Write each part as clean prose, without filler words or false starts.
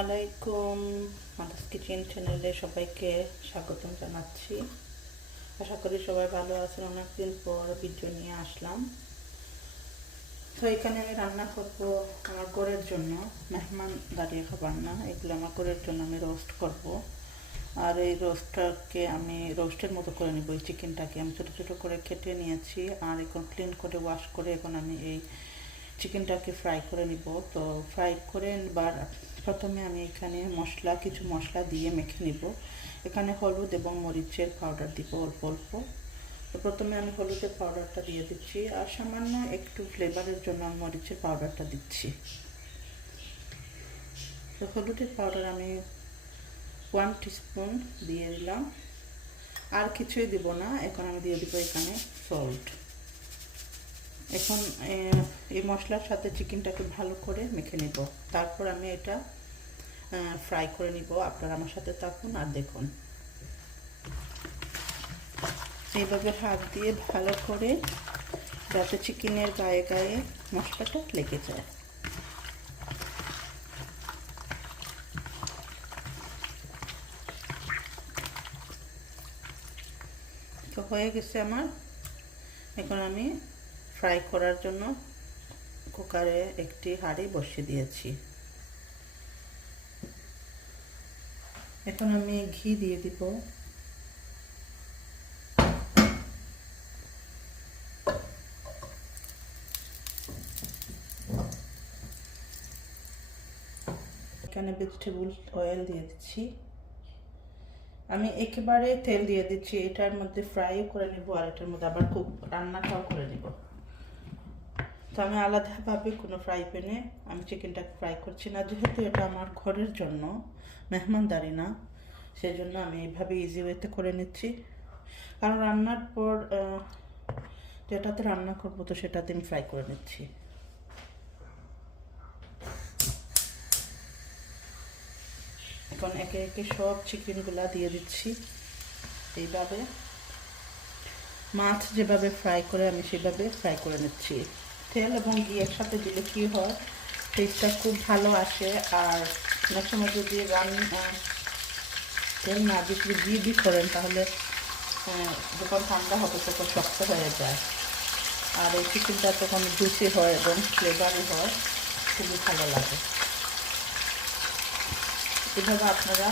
আলাইকুম। Mother's kitchen চ্যানেলে সবাইকে স্বাগতম জানাচ্ছি। আশা করি সবাই ভালো আছেন। অনেকদিন পর ভিডিও নিয়ে আসলাম। তো এখানে আমি রান্না করব আমার ঘরের জন্য, মেহমান দাঁড়িয়ে খাবার না, এগুলো আমার ঘরের জন্য আমি রোস্ট করব। আর এই রোস্টটাকে আমি রোস্টের মতো করে নিব। এই চিকেনটাকে আমি ছোটো ছোটো করে কেটে নিয়েছি, আর এখন ক্লিন করে ওয়াশ করে এখন আমি এই চিকেনটাকে ফ্রাই করে নিব। তো ফ্রাই করে নেবার প্রথমে আমি এখানে কিছু মশলা দিয়ে মেখে নিব। এখানে হলুদ এবং মরিচের পাউডার দিব অল্প অল্প। তো প্রথমে আমি হলুদের পাউডারটা দিয়ে দিচ্ছি, আর সামান্য একটু ফ্লেভারের জন্য আমি মরিচের পাউডারটা দিচ্ছি। তো হলুদের পাউডার আমি 1 টিস্পুন দিয়ে দিলাম, আর কিছুই দিব না। এখন আমি দিয়ে দিব এখানে সল্ট। এখন এই মশলার সাথে চিকেনটাকে ভালো করে মেখে নেব, তারপর আমি এটা ফ্রাই করে নিব। আপনারা আমার সাথে থাকুন আর দেখুন। এইভাবে হাত দিয়ে ভালো করে, যাতে চিকেনের গায়ে গায়ে মশলাটা লেগে যায়। তো হয়ে গেছে আমার। এখন আমি ফ্রাই করার জন্য কুকারে একটি হাঁড়ি বসিয়ে দিয়েছি। এখন আমি ঘি দিয়ে দিব। এখানে ভেজিটেবল অয়েল দিয়ে দিচ্ছি। আমি একেবারে তেল দিয়ে দিচ্ছি, এটার মধ্যে ফ্রাই করে নেব আর এটার মধ্যে আবার খুব রান্নাটাও করে নেব। তো আমি আলাদাভাবে কোনো ফ্রাই প্যানে আমি চিকেনটাকে ফ্রাই করছি না, যেহেতু এটা আমার ঘরের জন্য, মেহমানদারি না, সেজন্য আমি এইভাবে ইজি ওয়েতে করে নিচ্ছি। কারণ রান্নার পর যেটাতে রান্না করবো তো সেটাতে আমি ফ্রাই করে নিচ্ছি। এখন একে একে সব চিকেনগুলা দিয়ে দিচ্ছি। এইভাবে মাছ যেভাবে ফ্রাই করে আমি সেভাবে ফ্রাই করে নিচ্ছি। তেল এবং ঘি একসাথে দিলে কী হয়, টেস্টটা খুব ভালো আসে। আর অনেক সময় যদি তেল না দিয়ে ঘি করেন তাহলে যখন ঠান্ডা হবে তখন শক্ত হয়ে যায়। আর এই চিকেনটা তখন জুসি হয় এবং ফ্লেভারি হয়, খুবই ভালো লাগে। এভাবে আপনারা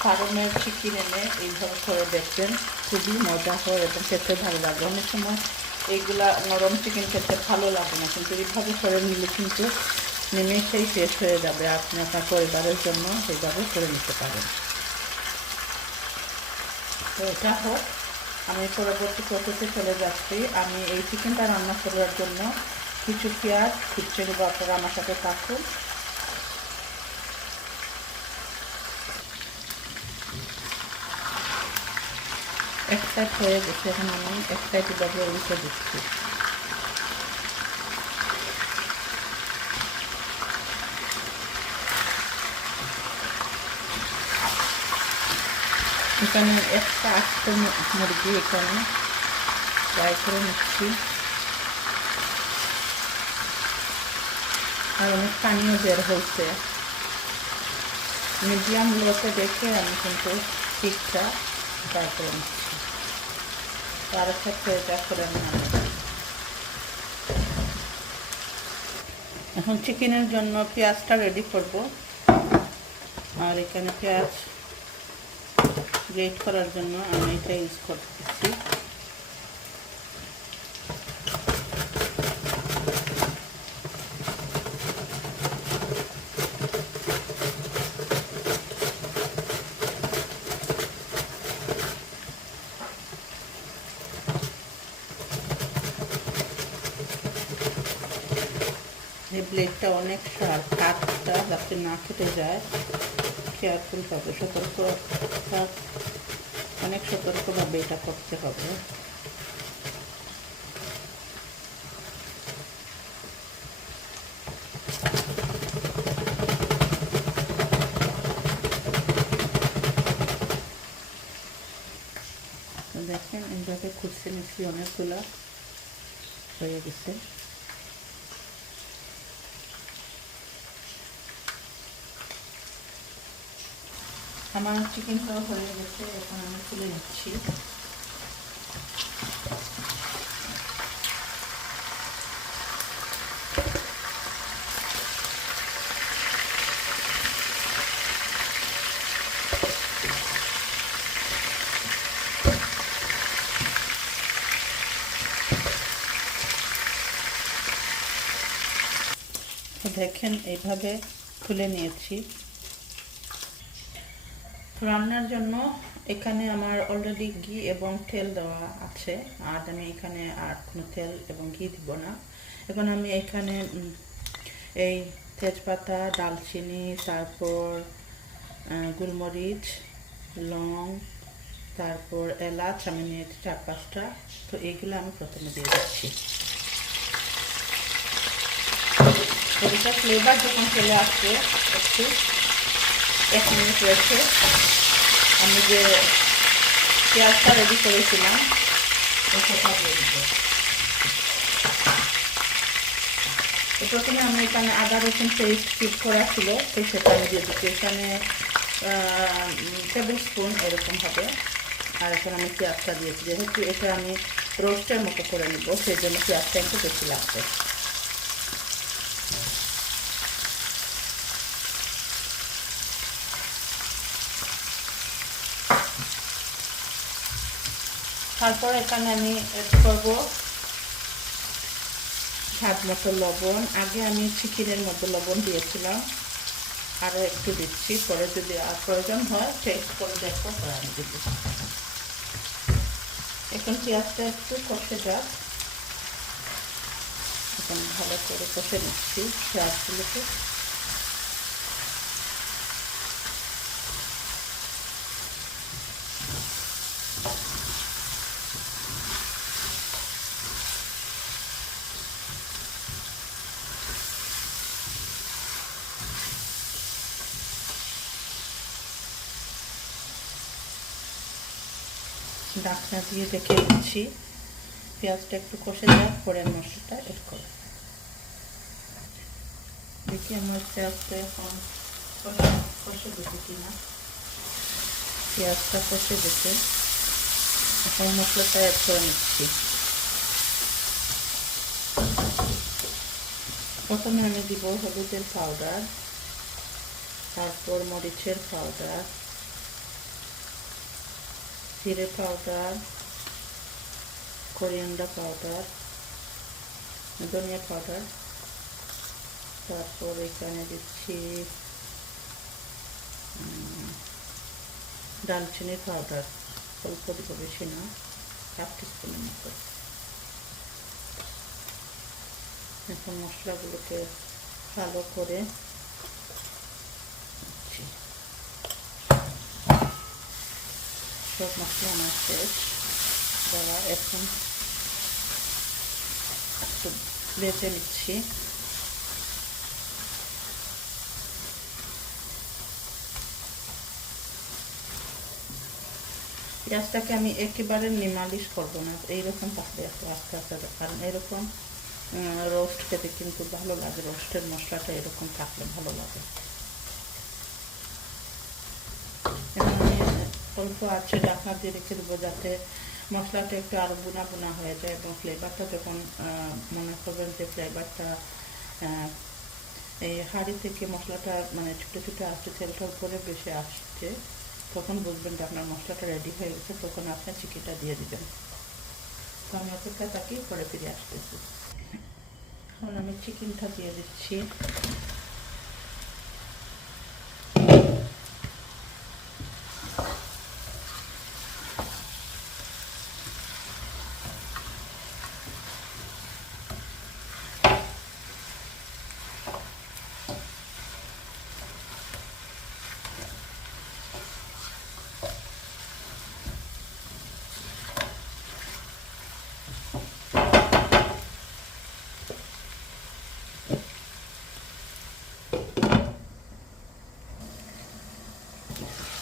ফার্মের চিকেন এনে এইভাবে করে দেখবেন, খুবই মজা হয় এবং খেতে ভালো লাগে। অনেক সময় এইগুলা নরম চিকেন খেতে ভালো লাগে না, কিন্তু এইভাবে করে নিলে কিন্তু নিমেষেই শেষ হয়ে যাবে। আপনি আপনার পরিবারের জন্য এইভাবে করে নিতে পারেন। তো এটা হোক, আমি পরবর্তী প্রসেসে চলে যাচ্ছি। আমি এই চিকেনটা রান্না করার জন্য কিছু পেঁয়াজ কুচিয়ে নেব। আপনারা আমার সাথে থাকুন। এক সাইড হয়ে গেছে, এখন আমি এক সাইড এভাবে উল্টে দিচ্ছি। এখানে একটা আস্ত মুরগি এখানে ফ্রাই করে নিচ্ছি, আর অনেক পানিও বের হয়েছে। মিডিয়াম লোতে রেখে আমি কিন্তু ঠিকটা ফ্রাই করে নিচ্ছি। আর একটা ফ্রাইটা করে নেব। এখন চিকেনের জন্য পেঁয়াজটা রেডি করব। আর এখানে পেঁয়াজ গ্রেট করার জন্য আমি এটা ইউজ করতেছি। এই ব্লেডটা অনেক শার্প, কাঠটা যাতে না কেটে যায় কেয়ারফুল হবে, অনেক সতর্কভাবে এটা করতে হবে। দেখেন এইভাবে খুঁজতে নিচ্ছি, অনেকগুলো হয়ে গেছে। আমার চিকেনটাও হয়ে গেছে, এখন আমি তুলে নিচ্ছি। দেখেন এইভাবে তুলে নিয়েছি। রান্নার জন্য এখানে আমার অলরেডি ঘি এবং তেল দেওয়া আছে, আর আমি এখানে আর কোনো তেল এবং ঘি দিব না। এখন আমি এখানে এই তেজপাতা, দালচিনি, তারপর গোলমরিচ, লং, তারপর এলাচ আমি নিয়েছি 4-5টা। তো এইগুলো আমি প্রথমে দিয়ে দিচ্ছি। এটা ফ্লেভার যখন চলে আসবে একটু 1 মিনিট রেখে আমি যে পেঁয়াজটা রেডি করেছিলাম সেটা দিয়ে দিব। প্রথমে আমি এখানে আদা রসুন পেস্ট স্কিপ করা ছিল, তো সেটা আমি দিয়ে দিচ্ছি। এখানে টেবিল স্পুন এরকম হবে। আর এখন আমি পেঁয়াজটা দিয়েছি, যেহেতু এটা আমি রোস্টের মতো করে নেব, সেই জন্য পেঁয়াজটা একটু বেশি লাগবে। তারপর এখানে আমি এড করব স্বাদ মতো লবণ। আগে আমি চিকেনের মধ্যে লবণ দিয়েছিলাম, আরও একটু দিচ্ছি, পরে যদি আর প্রয়োজন হয় টেস্ট করে দেখো পরে আমি দিব। এখন পেঁয়াজটা একটু কষে যাক, এখন ভালো করে কষে নিচ্ছি পেঁয়াজগুলোকে। ঢাকনা দিয়ে রেখে দিচ্ছি, পেঁয়াজটা একটু কষে যাক, পরে মশলাটা এড করে দেখি আমার পেঁয়াজটা এখন কষে দিতে কিনা। পেঁয়াজটা কষে দিতে এখন মশলাটা অ্যাড করে নিচ্ছি। প্রথমে আমি দিব হলুদের পাউডার, তারপর মরিচের পাউডার, জিরে পাউডার, কোরিয়ান্ডার পাউডার, ধনিয়া পাউডার, তারপর এখানে দিচ্ছি দালচিনির পাউডার, অল্প দিব, বেশি না, 1 টিস্পুনের মতো। এখন মশলাগুলোকে ভালো করে সব মশলা আমার শেষ দেওয়া। এখন একটু ভেজে নিচ্ছি। পেঁয়াজটাকে আমি একেবারে নিমালিশ করবো না, এইরকম থাকবে একটু আস্তে আস্তে, কারণ এরকম রোস্ট খেতে কিন্তু ভালো লাগে, রোস্টের মশলাটা এরকম থাকলে ভালো লাগে। এখন আমি অল্প আছে ঢাকনা দিয়ে রেখে দেবো, যাতে মশলাটা একটু আরও বুনা বুনা হয়ে যায়, এবং ফ্লেভারটা যখন মনে করবেন যে ফ্লেভারটা এই হাঁড়ি থেকে মশলাটা মানে ছোটো ছোটো আসছে, তেলটা উপরে বেশি আসছে, তখন বুঝবেন যে আপনার মশলাটা রেডি হয়ে গেছে, তখন আপনার চিকেনটা দিয়ে দিবেন। তো আমি অপেক্ষায় থাকি, পরে ফিরে আসতেছি। এখন আমি চিকেনটা দিয়ে দিচ্ছি।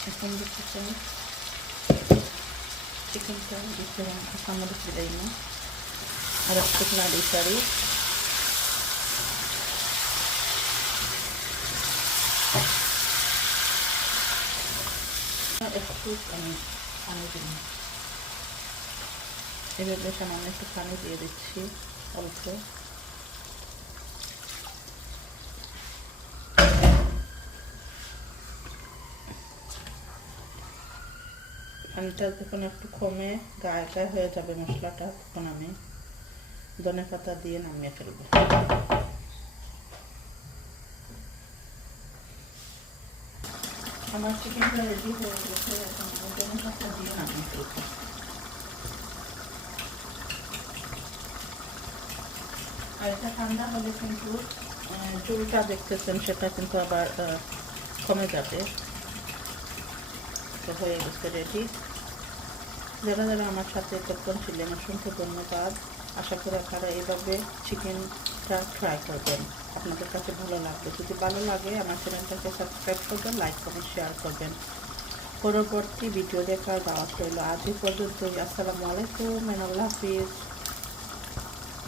এখন দিতে চাই চিকেনটা দিতে কামড় দিলেই না, আর একটু নাড়ি চাড়ি একটু আমি পানি দিই, এভাবে সামান্য একটু পানি দিয়ে দিচ্ছি অল্প। পানিটা যখন একটু কমে গায়ে গায়ে হয়ে যাবে মশলাটা, তখন আমি ধনেপাতা দিয়ে নামিয়ে ফেলবো। আমার চিকেনটা রেডি হয়ে গেছে, এখন ধনেপাতা দিয়ে নামিয়ে ফেলবো। আর এটা ঠান্ডা হলে কিন্তু ঝোলটা দেখতেছেন সেটা কিন্তু আবার কমে যাবে। তো হয়ে গেছে রেডি। যারা যারা আমার সাথে তখন ছিলেন অসংখ্য ধন্যবাদ। আশা করি আপনারা এইভাবে চিকেনটা ট্রাই করবেন, আপনাদের কাছে ভালো লাগবে। যদি ভালো লাগে আমার চ্যানেলটাকে সাবস্ক্রাইব করবেন, লাইক করবেন, শেয়ার করবেন। পরবর্তী ভিডিও দেখার দাওয়াত রইল। আজ এই পর্যন্তই। আসসালামু আলাইকুম, আল্লাহ হাফিজ।